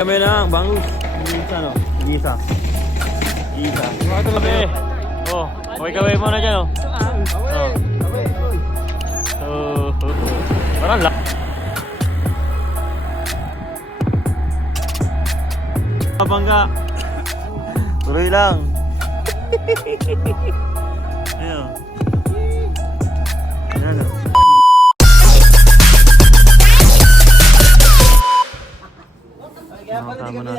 Kami na, bangus. Gisa, no? Gisa. Gisa. Mga tabi. Oh, kaway-kaway mo na dyan, oh. Parang lang. Bangga. Tuloy lang. Ayun. Ayun. Kasama natin.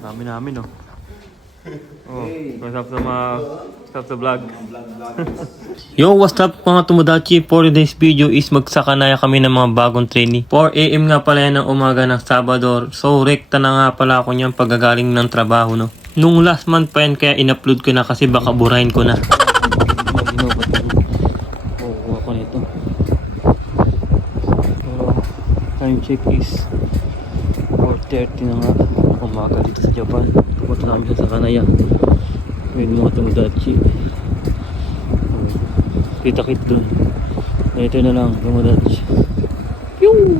Dami namin, no? Oh, stop sa vlog. Yo, what's up mga Tomodachi? For today's video is magsakanaya kami ng mga bagong trainee. 4 AM nga pala yan ng umaga ng Sabado. So, rekta na nga pala ako niyan pagagaling ng trabaho, no? Nung last month pa yan, kaya in-upload ko na kasi baka burahin ko na. Kuha ko nito. Time check is 4:30 na nga umaga dito sa Japan. Pupunta namin sa Sakanaya with mga Tomodachi. Kita-kit dun. Ito na lang, Tomodachi. Pew!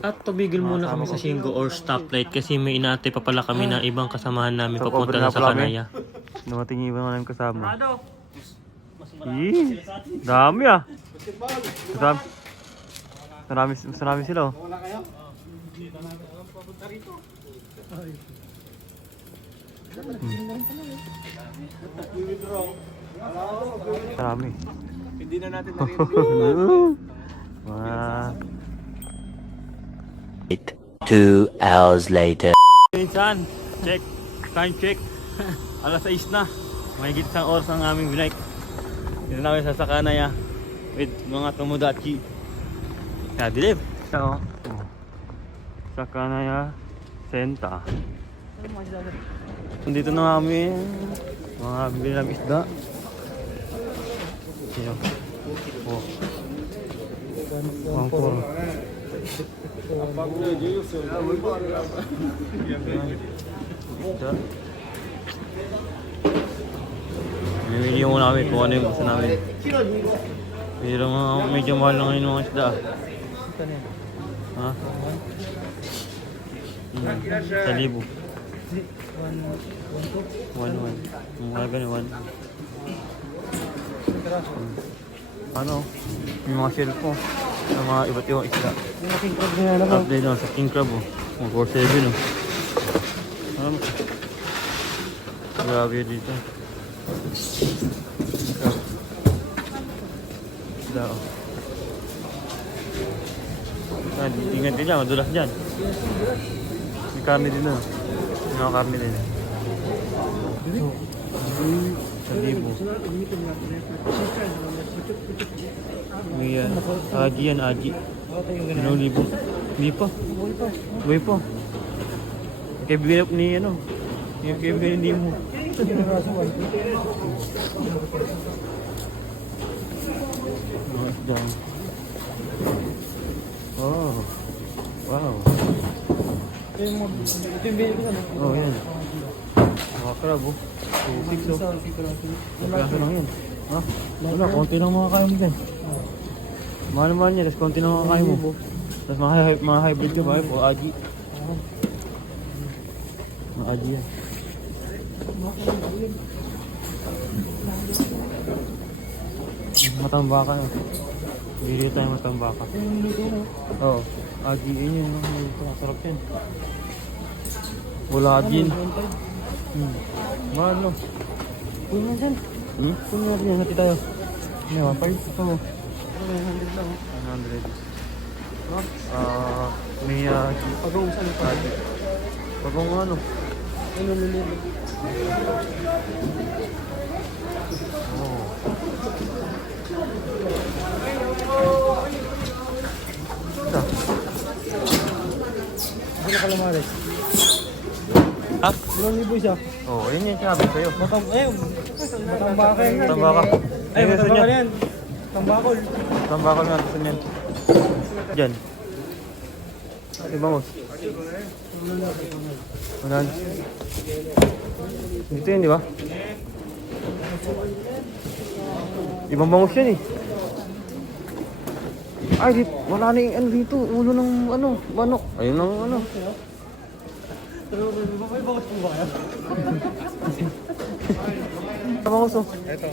At tumigil muna kami sa Shingo or stoplight kasi may inaate pa pala kami na ibang kasamahan namin papunta sa Sakanaya. Dumating yung ibang namin kasama. Dami ah! Marami sila, oh. Marami. Hindi na natin naririnig. 2 hours later. Minsan, check. Time check. Alas 6 na. Mahigit isang oras ang aming binike. Dito namin sa Sakanaya with mga Tomodachi. Nabilib. So, Sakanaya Senta. Dito na kami. Mga bibili ng isda. Yan. Oh. Pangpuro. Isda. Namimili mo namin kung ano yung gusto namin. Pero medyo mahal na ngayon mga isda. Ha? 1,000. 1. Mga ganun, 1. Ano? Yung mga shell po. Yung mga iba't ibang isda. Update na sa king crab, oh. Mga 4,700, oh. Grabe dito. Isda, oh. Ingat din dyan, madulas dyan. May kami din, oh. May kami din. 1,000. May Aji yan, Aji. 1,000. Hindi pa. Buhay pa. Kaibigan ni ano. Kaibigan ni mo. Oh. Wow. Ito yung binili ko, ano? Oh, yan. Mga crab, oh. 2,600, oh. Magkasa lang yan. Ha? Wala, konti lang mga kaya mo dyan. Mahal naman niya, tapos konti lang mga kaya mo. Tapos mga hybrid ka ba? O Aji. Mga Aji yan. Matambaka, no? Bili tayo matambaka. Oo. Aji, yun yun. Masarap yan. Wala Ajin. Mahal, no? Puno na dyan. Puno na dyan. Hati tayo. May 1.5. Ito. 100 lang. 100. May pagong saan pa? Pagong ano? Ano lulili? Oh. Ito. Ano ka lumaris? Ha? 1,000 siya. Oo, yun yung sinabi sa'yo. Matambaka yan. Matambaka. Ay, matambaka yan. Tambakol. Tambakol nga, gusto niyan. Diyan. Ibangos. Manan. Dito yun, di ba? Ibang bangus yan eh. Ay, wala na yung ano dito. Ulo ng ano, manok. Ayun ang ano. Bangus oh. Ito.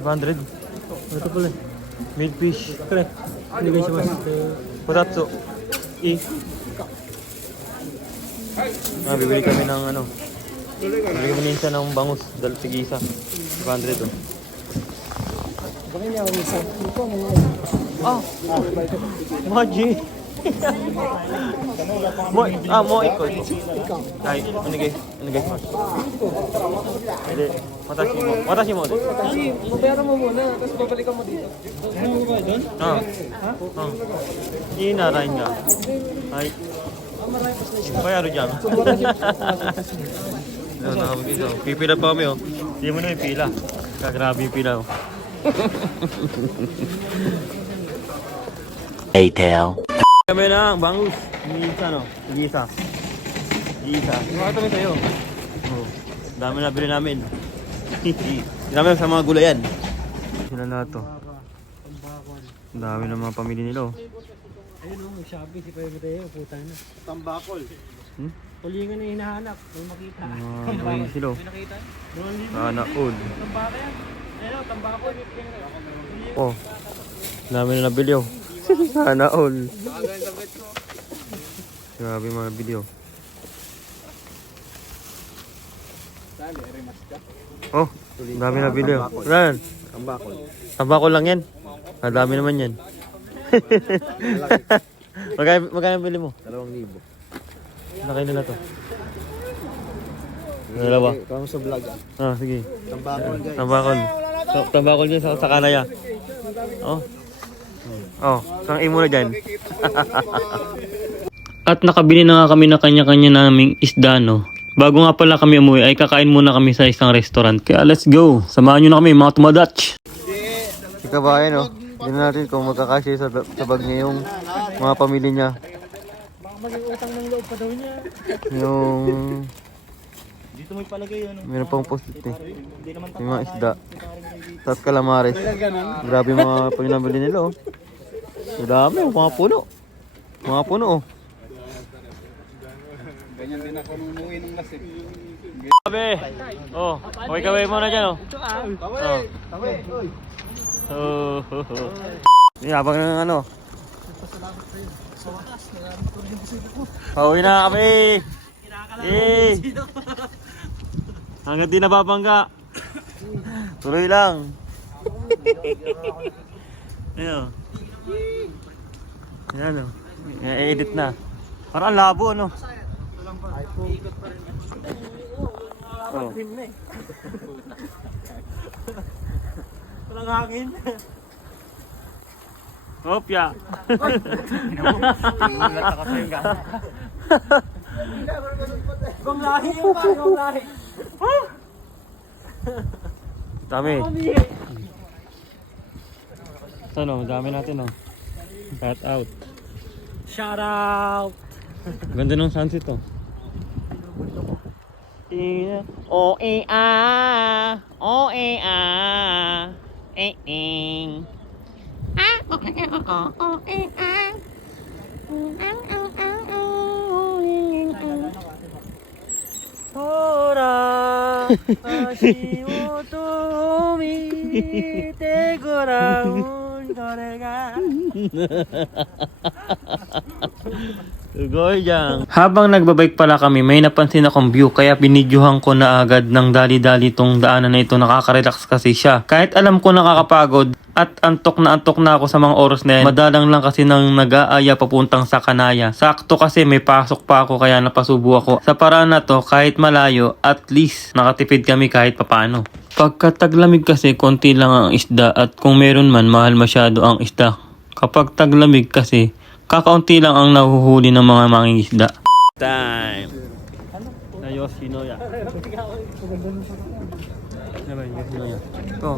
500. Ito pala. Made fish. Correct. Hindi siya mas. Potatsu. Bibili kami ng ano. Bibili kami minsan ng bangus. Tig-isa. 500 oh. Bakit niya ako minsan? Ito, mga... Maji. Mo ikot. Ay, onigay mas. Hindi. Watashi mo. Kasi, babayaran mo muna, tapos babalikan mo dito. Ano mo ba doon? Ah. Inarain nga. Ay. Bayaro dyan. Pipila pa kami oh. Hindi mo na yung pila. Kagrabe yung pila oh. Later. Kami na, bangus. Isa no? Isa. Bakit kami sa'yo? Oh. Dami na bili namin. Dami sa mga gulayan. Sila lahat to. Dami ng mga pamilya nila oh. Ayun o, may Shopee, si Pwede Mateo, puta na. Tambakol. Kulingan na hinahanap, may makita. Mga sila oh. Sana all. Tambaka yan. Ayun o, tambako. Oh. Dami na nabili oh. Sana all. Grabe mga video. Oh, dami na video. Saan? Tambakol lang yan. Dami naman yan. Magkano bili mo? 2,000. Nakay nila to. Dalawa. Ikaw sa vlog ah. Sige. Tambakol guys. Tambakol. Tambakol dyan sa kanaya. Oh. Oh, kang imo na dyan. At nakabili na nga kami na kanya-kanya naming isda no. Bago nga pala kami umuwi ay kakain muna kami sa isang restaurant. Kaya let's go. Samahan nyo na kami mga tumadach. Ika ba no? Tignan natin kung magkakasya sa bag niya yung mga pamilya niya. Baka maging utang ng loob pa daw niya. Yung... Dito may palagay ano. Meron pang post-it eh. Yung mga isda. Tapos calamares. Grabe yung mga pinabili nila oh. So dami oh, mga puno. Mga puno oh. Ganyan din ako nung umuwi ng lasik. Sabi! Oh, okay kaway mo na dyan oh. Oh. Yabang ng ano. Pauwi na kami! Hanggang di nababangga. Tuloy lang. Ayan. Ayan o. I-edit na. Parang ang labo ano. Oh. Walang hangin. Hopya. Nagulat ako sa'yo gano'n. Ibang lahi yung pa, ibang lahi. Dami. Ito no, dami natin no. Cut out. Shout out! Ganda ng sunset to. O-E-A, O-E-A, E-ing. Hora, ashi wo tomite goraun, dore ga. Habang nagbabike pala kami, may napansin akong view kaya binidyohan ko na agad ng dali-dali tong daanan na ito. Nakaka-relax kasi siya. Kahit alam ko nakakapagod at antok na ako sa mga oras na yan, madalang lang kasi nang nag-aaya papuntang sa Kanaya. Sakto kasi may pasok pa ako kaya napasubo ako. Sa paraan na to, kahit malayo, at least nakatipid kami kahit papano. Pagka taglamig kasi, konti lang ang isda at kung meron man, mahal masyado ang isda. Kapag taglamig kasi, kakaunti lang ang nahuhuli ng mga mangingisda. Time! Na Yoshinoya. Yoshinoya. Ito.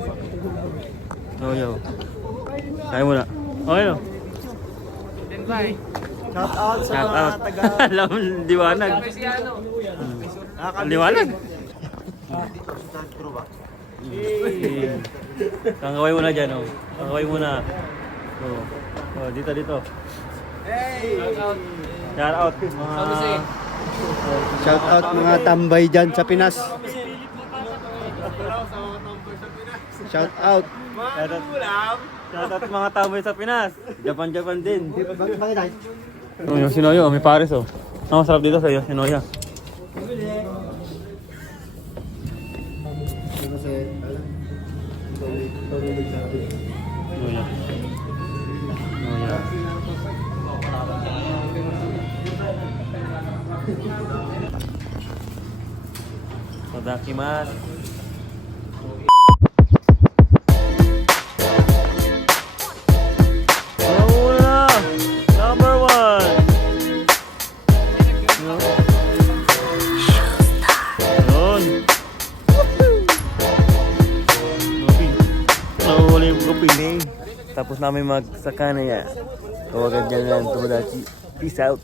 Yoyo. Kaya mo na. Okay no? Shout out sa Shout mga out. taga... Alam, liwanag. Liwanag. Kangaway mo na dyan oh. Kangaway mo na. Oh, dito. Shout out mga Shout out mga tambay dyan sa Pinas. Shout out. Shout out mga tambay sa Pinas. Japan din. Oh, Yoshinoya, may pares oh. Ang masarap dito sa Yoshinoya. Yoshinoya. Tadakimasu. Una, number 1. Yun. Kopi. Nahuli yung kopi. Tapos namin magsaka na yan. Tawagan dyan lang, Tomodachi. Peace out.